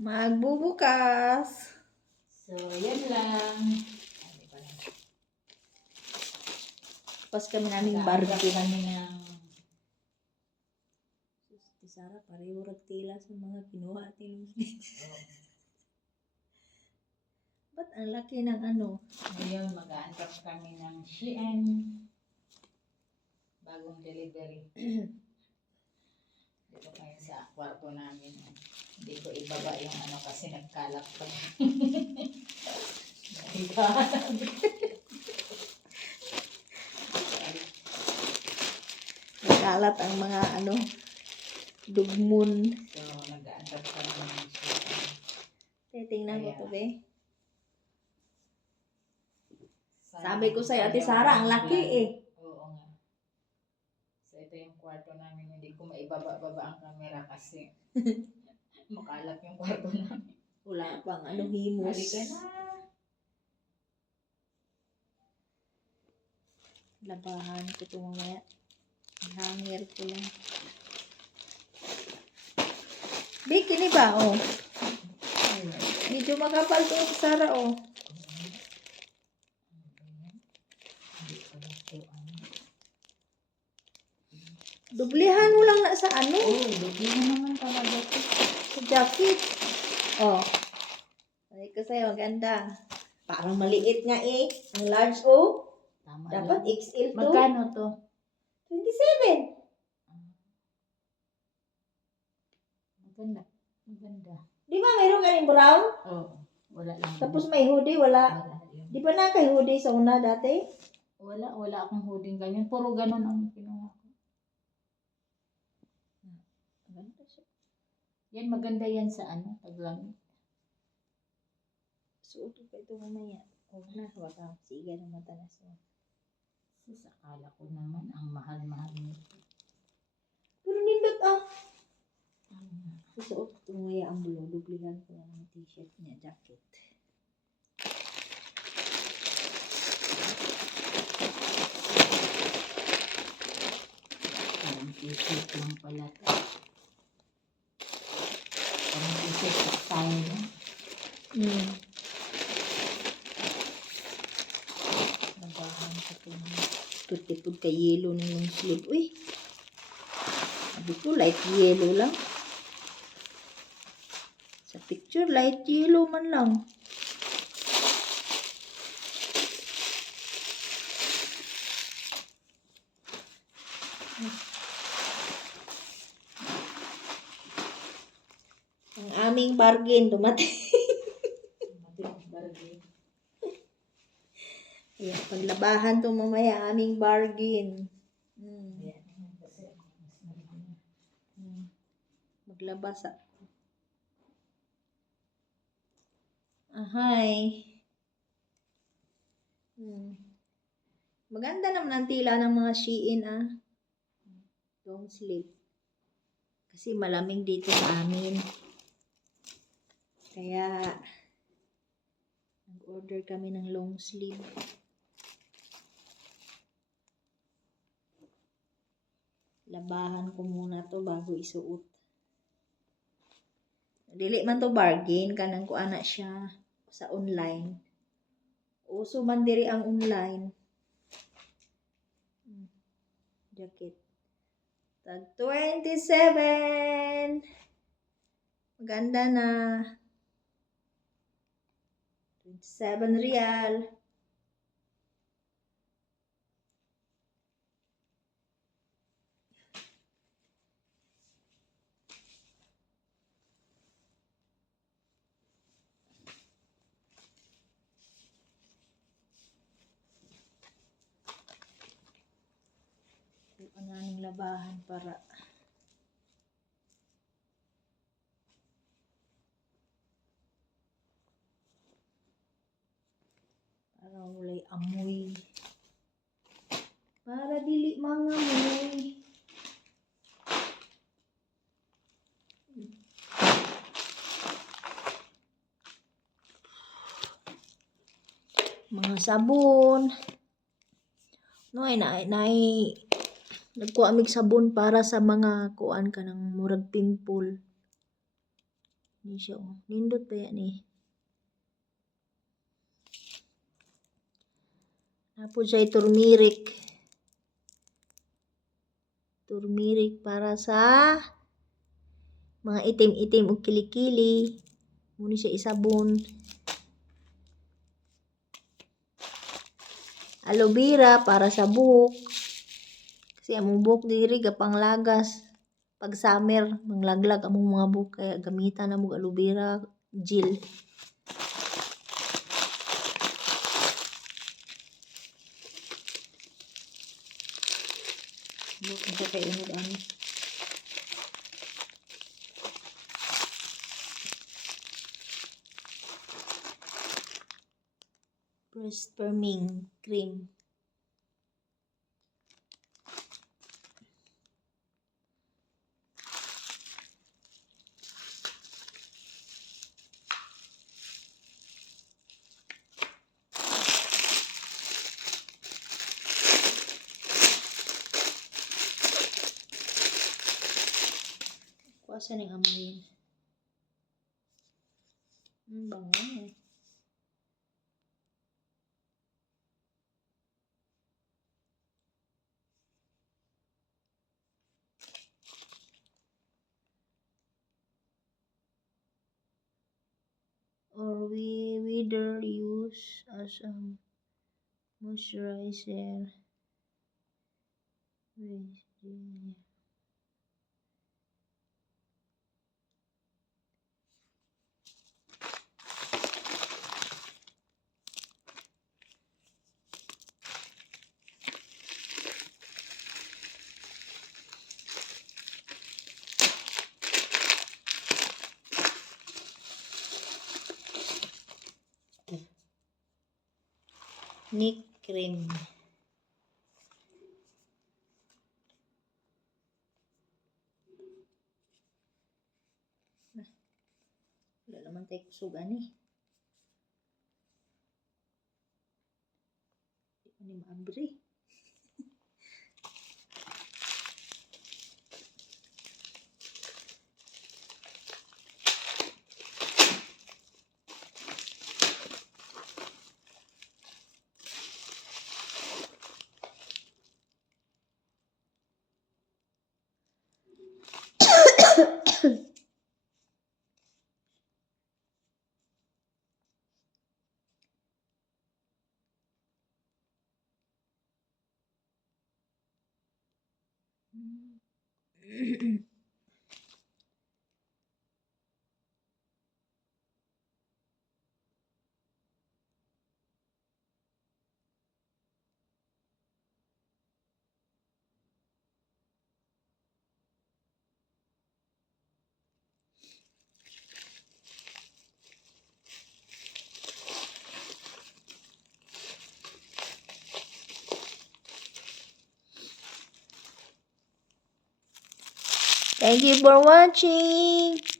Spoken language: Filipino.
Magbubukas. So, yan lang. Ano ba yan? Pas kami naming Nag-aarap Barbie. kami ng... Si Sarah, pareho tila sa mga kinuha at Lucy. Ba't ang laki ng ano? Ngayon, mag-aantap kami ng Shein. Bagong delivery. Dito kayo sa kwarto namin. Hindi ko ibaba yung ano kasi nagkalap pa. Nakalat ang mga ano, dugmon. So, nag-aantap kami ng Shein. Tingnan ko Ayan. to, be. Sabi ko sa'yo, Ate Sarah, ang laki eh. Oo nga. So, ito yung kwarto namin. Hindi ko maibaba-baba ang camera kasi makalap yung kwarto namin. Wala pang ano, himos. Halika na. Labahan ko ito mamaya. Hanger ko lang. Bikini ba? Oh. Medyo makapal to si Sarah, oh. Dublihan mo lang na sa ano? Oo, dublihan naman talaga ito. Sa jacket. Oh. Sabi ko sa'yo, maganda. Parang maliit nga eh. Ang large, oh. Tama Dapat lang. XL to. Magkano to? 27. Maganda. Maganda. Di ba mayroon ka brown? Oo. Wala lang. Tapos may hoodie, wala. Wala yun. Di ba na kay hoodie sa una dati? Wala akong hooding ganyan. Puro ganun ang kinuha ko. Maganda siya. Yan, maganda yan sa ano, taglamit. Suot ko pa ito mamaya. Huwag na, huwag ka. Sige ng mata na siya. Sus, akala ko naman ang mahal-mahal nito. Pero nindot ah. Suot ko mamaya ang bulo. Dublihan ko ng t-shirt niya, jacket. Parang t-shirt lang pala to. Parang t-shirt sa style mo. Labahan ko ito. Tutipod ka yellow ng long sleeve. Uy! Sabi ko, light yellow lang. Sa picture, light yellow man lang. Ang aming bargain dumating. Ayan, paglabahan to mamaya aming bargain. Maglabas ah. Ahay. Maganda naman ang tila ng mga Shein ah. Long sleeve. Kasi malamig dito sa amin. Kaya nag-order kami ng long sleeve. Labahan ko muna to bago isuot. Dili man to bargain kanang ko ana siya sa online. Uso man diri ang online. Jacket. Tag 27. Maganda na. 27 real. Ananing labahan para walay amoy. Para dili mga amoy. Mga sabon. No, nagkuha mig sabon para sa mga kuan ka ng murag pimple. Ni siya, oh. Nindot pa yan eh. Tapos siya turmeric. Turmeric para sa mga itim-itim o kilikili. Muna siya isabon. Aloe vera para sa buhok. Kasi among buhok diri gapang lagas. Pag summer, manglaglag among mga buhok kaya gamitan na mo aloe vera gel. Buhok na siya kay unod-ano. Breast firming cream. Kuasa ning amoy. Bango. Or we either use as a moisturizer. Nick cream. Wala naman tayo kusugan eh. Hindi ko maabri. Thank you for watching.